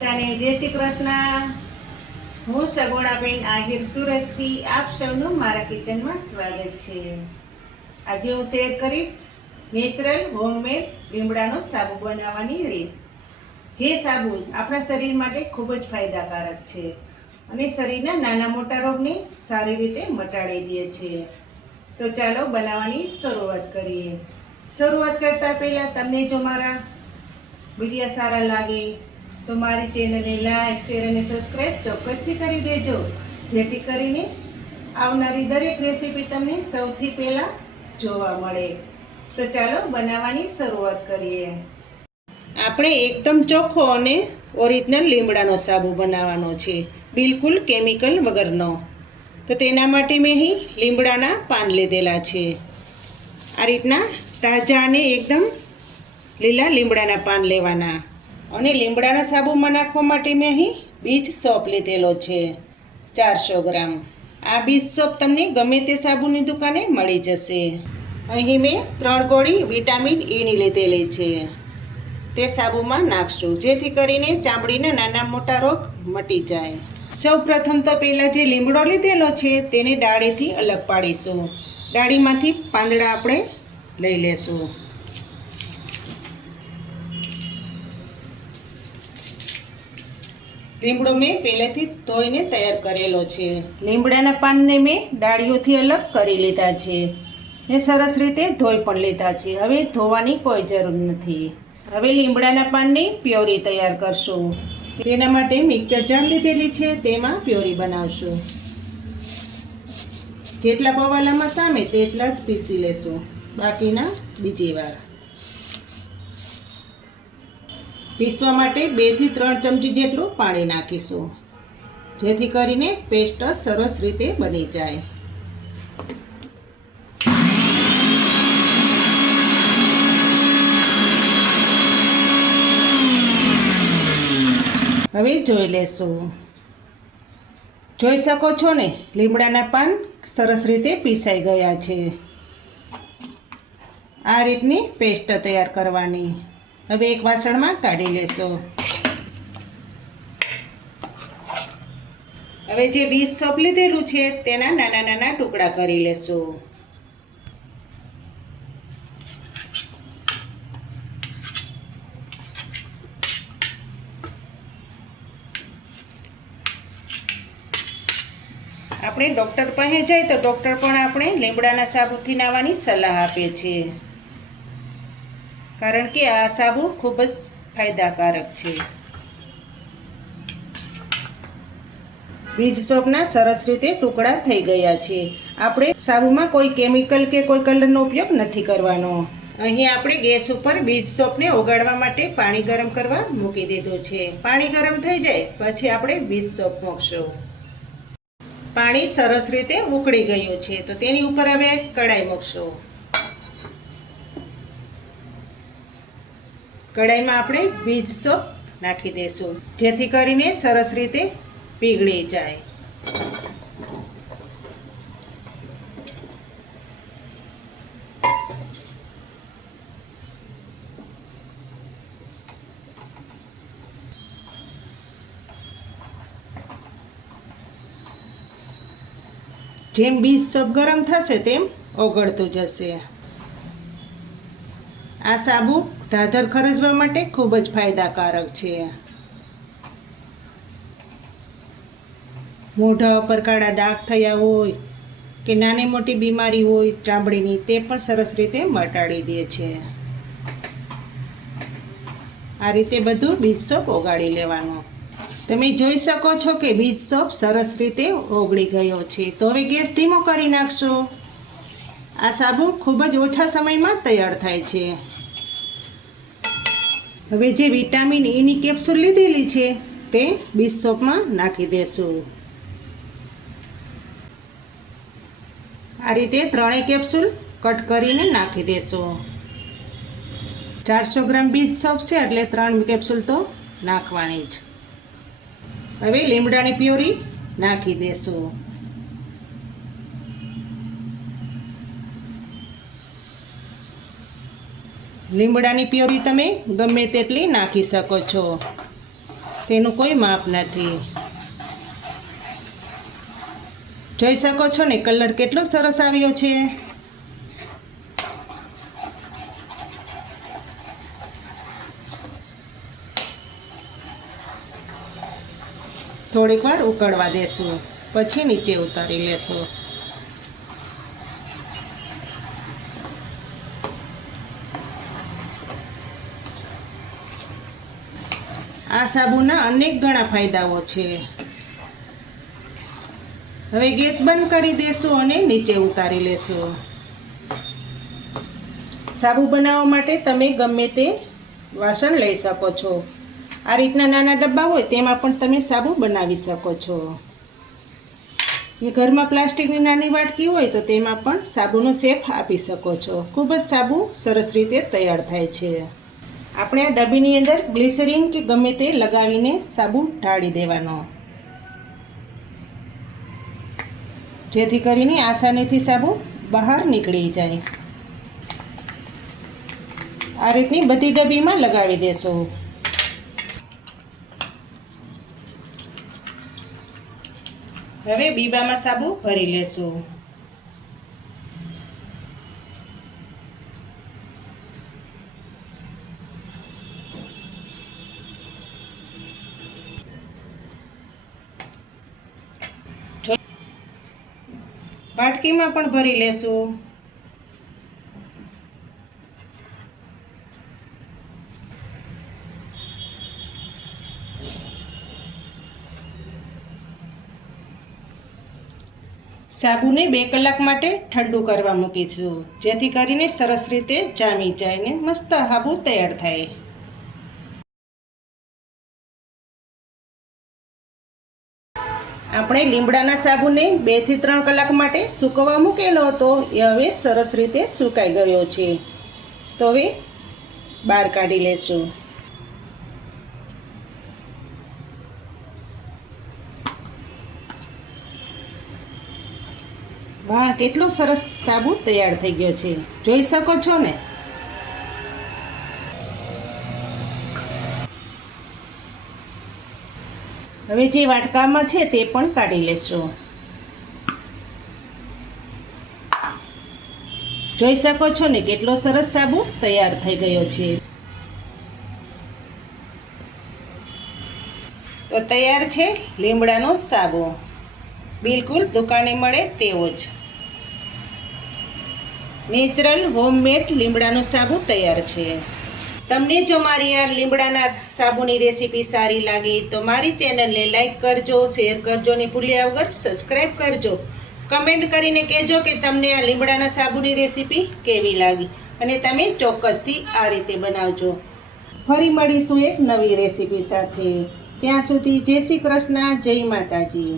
જય શ્રી કૃષ્ણ। હું સગુણાબેન આહિર સુરતથી આપ સૌનું મારા કિચનમાં સ્વાગત છે। આજે હું શેર કરીશ નેચરલ હોમમેડ લીમડાનો સાબુ બનાવવાની રીત। જે સાબુ આપણા શરીર માટે ખૂબ જ ફાયદાકારક છે અને શરીરના નાના મોટા રોગને સારી રીતે મટાડી દે છે। તો ચાલો બનાવવાની શરૂઆત કરીએ। શરૂઆત કરતાં પહેલાં તમને જો મારા વિડીયો સારા લાગે તો મારી ચેનલને લાઈક શેર અને સબસ્ક્રાઈબ ચોક્કસથી કરી દેજો, જેથી કરીને આવનારી દરેક રેસીપી તમને સૌથી પહેલાં જોવા મળે। તો ચાલો બનાવવાની શરૂઆત કરીએ। આપણે એકદમ ચોખ્ખો અને ઓરિજિનલ લીમડાનો સાબુ બનાવવાનો છે, બિલકુલ કેમિકલ વગરનો। તો તેના માટે મેં અહીં લીમડાના પાન લીધેલા છે। આ રીતના તાજા અને એકદમ લીલા લીમડાના પાન લેવાના। અને લીમડાના સાબુમાં નાખવા માટે મેં અહીં બીજ સોપ લીધેલો છે 400 ગ્રામ। આ બીજ સોપ તમને ગમે તે સાબુની દુકાને મળી જશે। અહીં મેં 3 ગોળી વિટામિન ઈની લીધેલી છે, તે સાબુમાં નાખશું, જેથી કરીને ચામડીના નાના મોટા રોગ મટી જાય। સૌ પ્રથમ તો પહેલાં જે લીમડો લીધેલો છે તેને ડાળીથી અલગ પાડીશું। ડાળીમાંથી પાંદડા આપણે લઈ લેશું। લીમડો મેં પહેલેથી ધોઈને તૈયાર કરેલો છે। લીમડાના પાનને મેં ડાળીઓથી અલગ કરી લીધા છે ને સરસ રીતે ધોઈ પણ લીધા છે। હવે ધોવાની કોઈ જરૂર નથી। હવે લીમડાના પાનની પ્યોરી તૈયાર કરશું। તેના માટે મિક્સર જાર લીધેલી છે, તેમાં પ્યોરી બનાવશું। જેટલા પવાલામાં સામે તેટલા જ પીસી લેશું, બાકીના બીજી વાર। પીસવા માટે 2 થી 3 ચમચી જેટલું પાણી નાખીશું, જેથી કરીને પેસ્ટ સરસ રીતે બની જાય। હવે જોઈ લેશું। જોઈ શકો છો ને, લીમડાના પાન સરસ રીતે પીસાઈ ગયા છે। આ રીતની પેસ્ટ તૈયાર કરવાની। હવે એક વાસણમાં કાઢી લેશો। હવે જે બીજ સોપ લીધેલું છે તેના નાના નાના ટુકડા કરી લેશું। આપણે ડૉક્ટર પાસે જાય તો ડૉક્ટર પણ આપણે લીમડાના સાબુથી નાહવાની સલાહ આપે છે, કારણ કે આ સાબુ ખૂબ જ ફાયદાકારક છે। બીજ સોપના સરસ રીતે ટુકડા થઈ ગયા છે। આપણે સાબુમાં કોઈ કેમિકલ કે કોઈ કલરનો ઉપયોગ નથી કરવાનો। અહીં આપણે ગેસ ઉપર બીજ સોપને ઓગાળવા માટે પાણી ગરમ કરવા મૂકી દીધું છે। પાણી ગરમ થઈ જાય પછી આપણે બીજ સોપ મૂકશું। પાણી સરસ રીતે ઉકળી ગયું છે, તો તેની ઉપર હવે કઢાઈ મૂકશું। કઢાઈમાં આપણે બીજ સોપ નાખી દઈશું, જેથી કરીને સરસ રીતે પીગળી જાય। જેમ બીજ સોપ ગરમ થશે તેમ ઓગળતું જશે। આ સાબુ ધાધર ખરજવા માટે ખૂબ જ ફાયદાકારક છે। મોઢા ઉપર કાળા ડાઘ થયા હોય કે નાની મોટી બીમારી હોય ચામડીની, તે પણ સરસ રીતે મટાડી દે છે। આ રીતે બધું બીજ સોપ ઓગાળી લેવાનું। તમે જોઈ શકો છો કે બીજ સોપ સરસ રીતે ઓગળી ગયો છે, તો હવે ગેસ ધીમો કરી નાખશો। આ સાબુ ખૂબ જ ઓછા સમયમાં તૈયાર થાય છે। હવે જે વિટામિન ઈની કેપ્સ્યુલ લીધેલી છે તે બીજ સોપમાં નાખી દેશું। આ રીતે 3 કેપ્સ્યુલ કટ કરીને નાખી દેશું। 400 ગ્રામ બીજ સોપ છે એટલે 3 કેપ્સ્યુલ તો નાખવાની જ। હવે લીમડાની પ્યોરી નાખી દેશું। લીમડાની પ્યોરી તમે ગમે તેટલી નાખી શકો છો। તેનું કોઈ માપ નથી. જોઈ શકો છો ને કલર કેટલો સરસ આવ્યો છે. થોડીક વાર ઉકળવા દેશું, પછી નીચે ઉતારી લેશું. આ સાબુના અનેક ઘણા ફાયદાઓ છે. હવે ગેસ બંધ કરી દેશું અને નીચે ઉતારી લેશું. સાબુ બનાવવા માટે તમે ગમે તે વાસણ લઈ શકો છો. આ રીતના નાના ડબ્બા હોય તેમાં પણ તમે સાબુ બનાવી શકો છો. ઘરમાં પ્લાસ્ટિકની નાની વાટકી હોય તો તેમાં પણ સાબુનો શેપ આપી શકો છો. ખૂબ જ સાબુ સરસ રીતે તૈયાર થાય છે. આપણે આ ડબ્બીની અંદર ગ્લિસરીન કે ગમે તે લગાવીને સાબુ ઢાળી દેવાનો, જેથી કરીને આસાનીથી સાબુ બહાર નીકળી જાય. આ રીતની બધી ડબ્બીમાં લગાવી દેશો. હવે બીબામાં સાબુ ભરી લેશું. વાટકીમાં પણ ભરી લેશું. સાબુને 2 કલાક માટે ઠંડુ કરવા મૂકીશું, જેથી કરીને સરસ રીતે જામી જાય ને મસ્ત સાબુ તૈયાર થાય. આપણે લીમડાના સાબુને 2 થી 3 કલાક માટે સૂકવવા મૂકેલો હતો. એ હવે સરસ રીતે સુકાઈ ગયો છે. તો હવે બહાર કાઢી લેશું. વાહ, કેટલો સરસ સાબુ તૈયાર થઈ ગયો છે. જોઈ શકો છો ને. હવે જે વાટકામાં છે તે પણ કાઢી લેશું. જોઈ શકો છો ને કેટલો સરસ સાબુ તૈયાર થઈ ગયો છે. તો તૈયાર છે લીમડાનો સાબુ. બિલકુલ દુકાને મળે તેવો જ નેચરલ હોમમેડ લીમડાનો સાબુ તૈયાર છે. તમને જો મારી આ લીમડાના સાબુની રેસીપી સારી લાગી તો મારી ચેનલને લાઈક કરજો, શેર કરજો અને ભૂલ્યા વગર સબસ્ક્રાઈબ કરજો. કમેન્ટ કરીને કહેજો કે તમને આ લીમડાના સાબુની રેસીપી કેવી લાગી અને તમે ચોક્કસથી આ રીતે બનાવજો. ફરી મળીશું એક નવી રેસીપી સાથે. ત્યાં સુધી જય શ્રી કૃષ્ણ, જય માતાજી.